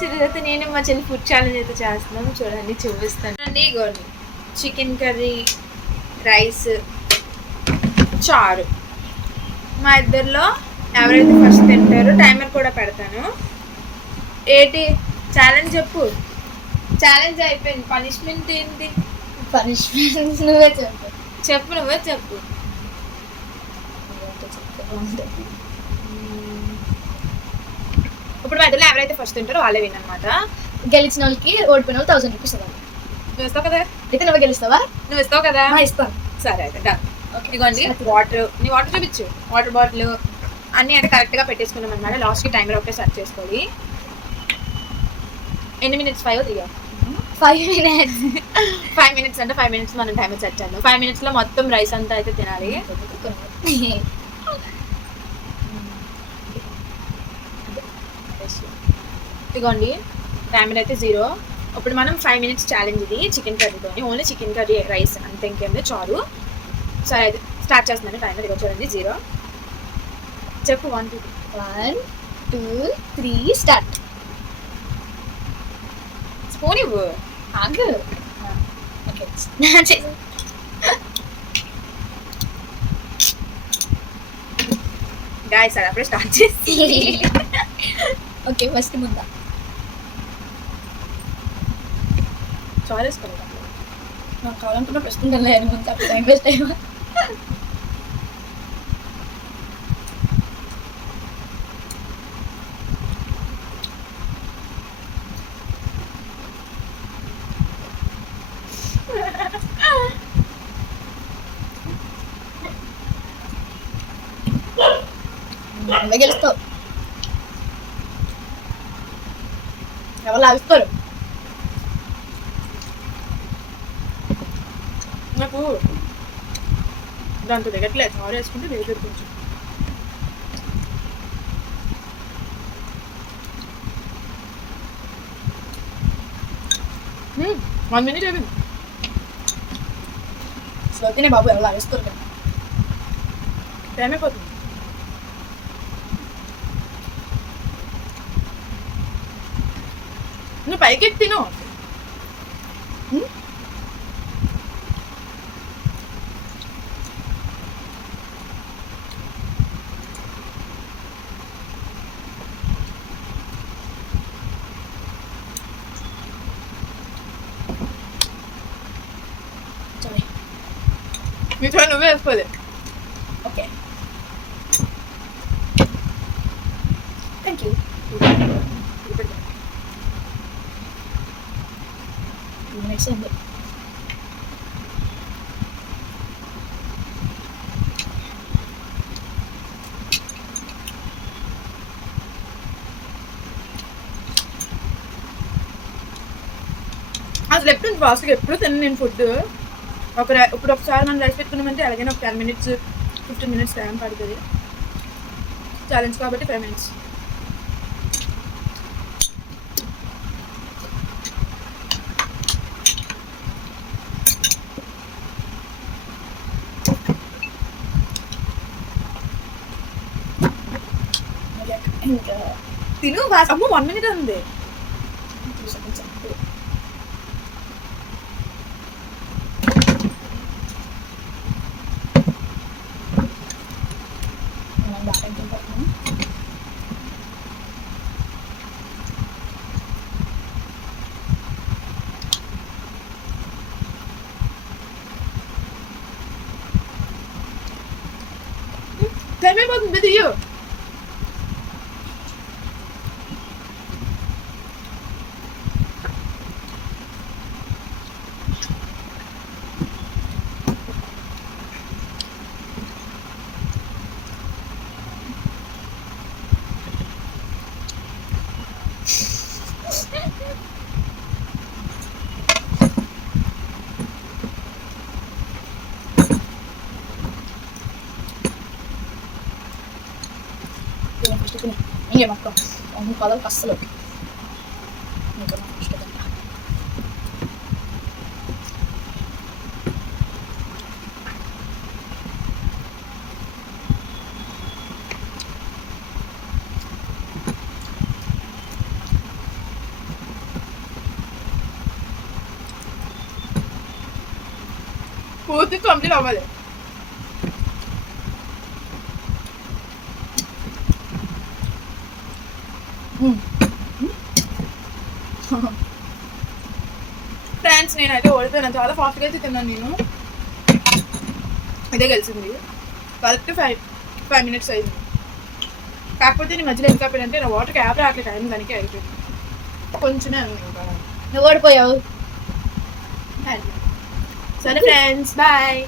Challenge తర్వాత నేను మా చెల్లి ఫుడ్ ఛాలెంజ్ అయితే చేస్తున్నాం. చూడండి చూపిస్తాను. అండి ఇగోండి. చికెన్ కర్రీ రైస్ చారు. మా ఇద్దరిలో ఎవరైతే ఫస్ట్ తింటారో టైమర్ కూడా పెడతాను. ఏంటి? ఛాలెంజ్ చెప్పు. ఛాలెంజ్ అయిపోయింది. పనిష్మెంట్ ఏంటి? పనిష్మెంట్ నువ్వే చెప్పు. చెప్పు నువ్వే చెప్పు. ఇప్పుడు మా ఇద్దరిలో ఎవరైతే ఫస్ట్ తింటారో వాళ్ళే విన్నమాట గెలిచిన వాళ్ళకి ఓడిపోయిన వాళ్ళు థౌసండ్ రూపీస్ ఇవ్వాలి. నువ్వు ఇస్తావు కదా? అయితే నువ్వు గెలుస్తావా? నువ్వు ఇస్తావు కదా? ఇస్తాను సరే అయితే డన్ ఇదిగోండి వాటర్ నీ వాటర్ చూపించు. వాటర్ బాటిల్ అన్నీ అయితే కరెక్ట్గా పెట్టేసుకున్నాం అనమాట లాస్ట్కి టైమర్ ఒకటే సెట్ చేసుకోవాలి. ఎన్ని minutes five three five minutes five minutes అంటే ఫైవ్ మినిట్స్ మనం టైమర్ సెట్ చేద్దాం. ఫైవ్ మినిట్స్లో మొత్తం రైస్ అంతా అయితే తినాలి. ఇదిగోండి టైమర్ అయితే జీరో. ఇప్పుడు మనం ఫైవ్ మినిట్స్ ఛాలెంజ్ ఇది చికెన్ కర్రీతోని. ఓన్లీ చికెన్ కర్రీ రైస్ అంతే ఇంకేం లేదు చారు సరే అయితే స్టార్ట్ చేస్తున్నాను టైమర్ ఇదిగో చూడండి జీరో. చెప్పు one two one two three start spoon ఇవ్వు. ఆగు. ఓకే గాయస్ సార్ అప్పుడే స్టార్ట్ చేసి. ఓకే ఫస్ట్ ముందా? చారు వేసుకోలేదు నాకు కావాలనుకున్న ప్రశ్న లేదు ముందు అప్పుడు టైం వేస్ట్ అయ్యా నువ్వే గెలుస్తావు ఎవరు లాగిస్తారు నాకు దాంతో దిగట్లేదు చారు వేసుకుంటే దిగలేదు కొంచెం వన్ మినిట్ అయిపోయింది. స్లోతీనే బాబు ఎవరు లాగేస్తారు కదా. టైం అయిపోతుంది. నువ్వు పైకి తిను సరే మీ చూడ నువ్వే వేసుకోలే ఓకే థ్యాంక్ యూ మినిట్స్ ఉంది అసలు ఎప్పుడు ఫాస్ట్గా ఎప్పుడు తిన్నాను నేను ఫుడ్ ఒక ఇప్పుడు ఒకసారి మనం రైస్ పెట్టుకున్నామంటే అలాగే ఒక ten minutes fifteen minutes time పడుతుంది ఛాలెంజ్ కాబట్టి ఫైవ్ మినిట్స్ తిను fast. వన్ మినిట్ ఉంది టూ సెకండ్స్ అంతే మనం బాగా తింటున్నాం టైం అయిపోతుంది తీయు తినే ఇంకేమక్క అవును పదవుకి అస్సలు ఇంకా ఇష్టపడ్డా పూర్తి కంప్లీట్ అవ్వలేదు. ఫ్రెండ్స్ నేనైతే ఓడిపోయాను చాలా ఫాస్ట్గా అయితే తిన్నాను నేను. ఇదే గెలిచింది. కరెక్ట్ ఫైవ్ ఫైవ్ మినిట్స్ అయింది. కాకపోతే నీ మధ్యలో ఎందుకు అయిపోయిందంటే నా వాటర్ క్యాప్ రావట్లేదు. టైం దానికి అయిపోయింది. కొంచెమే ఉంది ఇంకా. నువ్వు ఓడిపోయావు. సరే ఫ్రెండ్స్. బాయ్